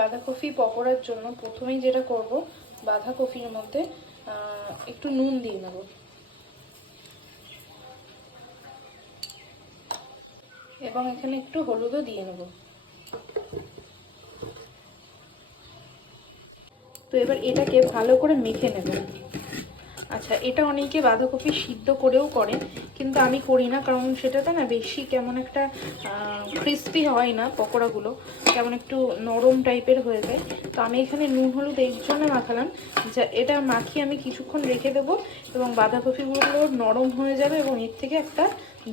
বাঁধাকপি পকোড়ার জন্য প্রথমেই যেটা করব, বাঁধাকপির মধ্যে একটু নুন দিয়ে নেব। এবং এখানে একটু হলুদও দিয়ে নেব। তো এবার এটাকে ভালো করে মেখে নেব। আচ্ছা, এটা অনেকে বাঁধাকপি সিদ্ধ করেও করে, কিন্তু আমি করি না, কারণ সেটাতে না বেশি কেমন একটা ক্রিস্পি হয় না, পকোড়াগুলো কেমন একটু নরম টাইপের হয়ে যায়। তো আমি এখানে নুন হলুদ এই জন্য মাখালাম, যা এটা মাখিয়ে আমি কিছুক্ষণ রেখে দেবো এবং বাঁধাকপিগুলো নরম হয়ে যাবে এবং এর থেকে একটা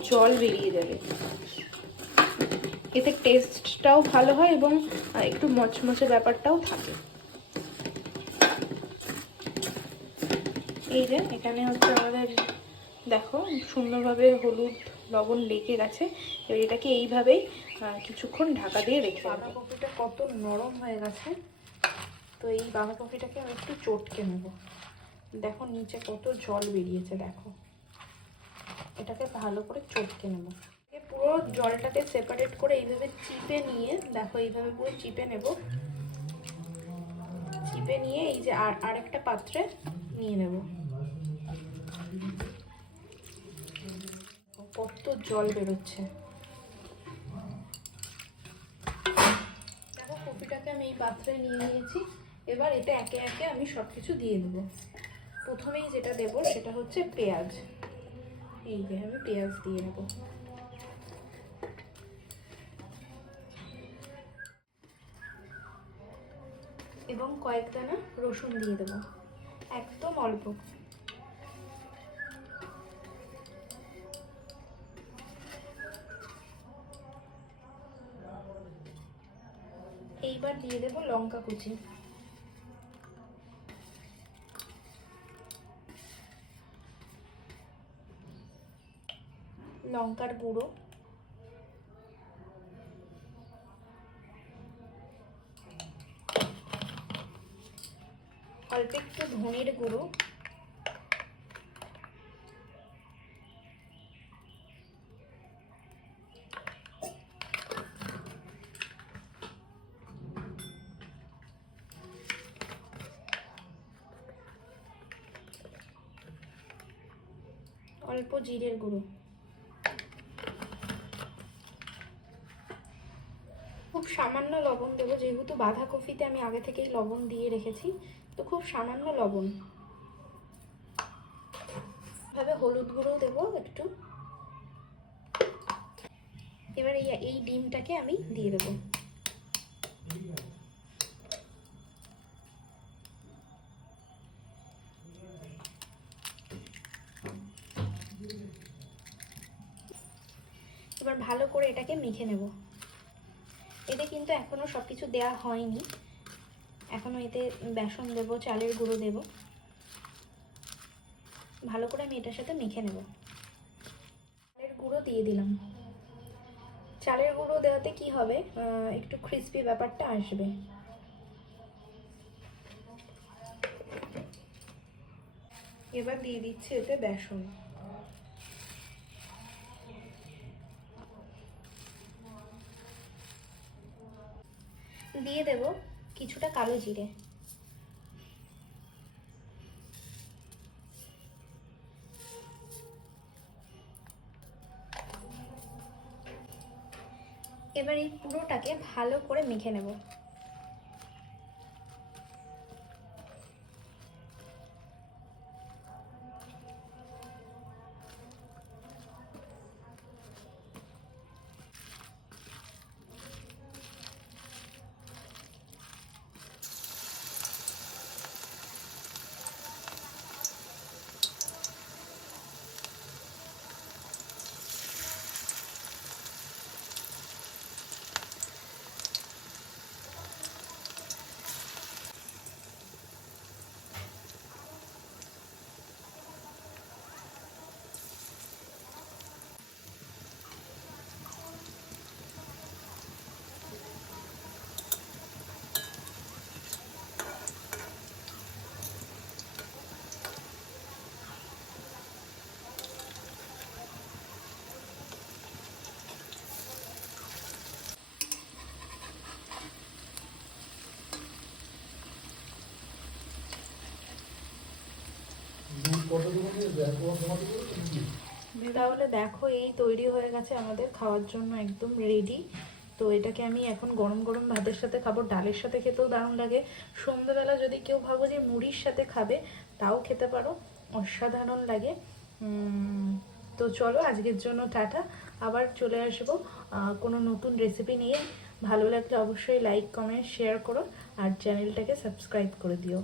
জল বেরিয়ে যাবে। এতে টেস্টটাও ভালো হয় এবং একটু মচমচে ব্যাপারটাও থাকে। এই যে এখানে হচ্ছে আমাদের দেখো সুন্দরভাবে হলুদ লবণ লেগে গেছে। এবার এটাকে এইভাবেই কিছুক্ষণ ঢাকা দিয়ে রেখে দেবো। বাঁধাকপিটা কত নরম হয়ে গেছে। তো এই বাঁধাকপিটাকে আমি একটু চটকে নেব। দেখো নিচে কত জল বেরিয়েছে, দেখো। এটাকে ভালো করে চটকে নেব। পুরো জলটাকে সেপারেট করে এইভাবে চিপে নিয়ে, দেখো এইভাবে পুরো চিপে নেব। চিপে নিয়ে এই যে আরেকটা পাত্রে নিয়ে নেব। কত জল বেরোচ্ছে, দেখো। কপিটাকে আমি এই পাত্রে নিয়ে নিয়েছি। এবার এতে একে একে আমি সব কিছু দিয়ে দেবো। প্রথমেই যেটা দেব সেটা হচ্ছে পেঁয়াজ। এই যে আমি পেঁয়াজ দিয়ে নেব। এবং কয়েক দানা রসুন দিয়ে দেবো, একদম অল্প। এইবার দিয়ে দেবো লঙ্কা কুচি, লঙ্কার গুঁড়ো, অল্প একটু ধনের গুঁড়ো, অল্প জিরের গুঁড়ো। খুব সামান্য লবণ দেবো, যেহেতু বাঁধাকপিতে আমি আগে থেকেই লবণ দিয়ে রেখেছি, তো খুব সামান্য লবণ। ভাবে হলুদ গুঁড়োও দেবো একটু। এবার এই ডিমটাকে আমি দিয়ে দেবো। এবার ভালো করে এটাকে মেখে নেব। এতে কিন্তু এখনো সবকিছু দেওয়া হয়নি, এখনো এতে বেসন দেবো, চালের গুঁড়ো দেব। ভালো করে আমি এটার সাথে মেখে নেব। চালের গুঁড়ো দিয়ে দিলাম। চালের গুঁড়ো দেওয়াতে কি হবে, একটু ক্রিস্পি ব্যাপারটা আসবে। এবার দিয়ে দিচ্ছি এতে বেসন। দিয়ে দেব কিছুটা কালো জিরে। এবার এই পুরোটাকে ভালো করে মেখে নেব। তাহলে দেখো এই তৈরি হয়ে গেছে আমাদের খাওয়ার জন্য একদম রেডি। তো এটাকে আমি এখন গরম গরম ভাতের সাথে খাবো, ডালের সাথে খেতেও দারুণ লাগে। সন্ধ্যাবেলা যদি কেউ ভাবো যে মুড়ির সাথে খাবে তাও খেতে পারো, অসাধারণ লাগে। তো চলো আজকের জন্য টাটা, আবার চলে আসবো কোনো নতুন রেসিপি নিয়ে। ভালো লাগলে অবশ্যই লাইক কমেন্ট শেয়ার করো আর চ্যানেলটাকে সাবস্ক্রাইব করে দিও।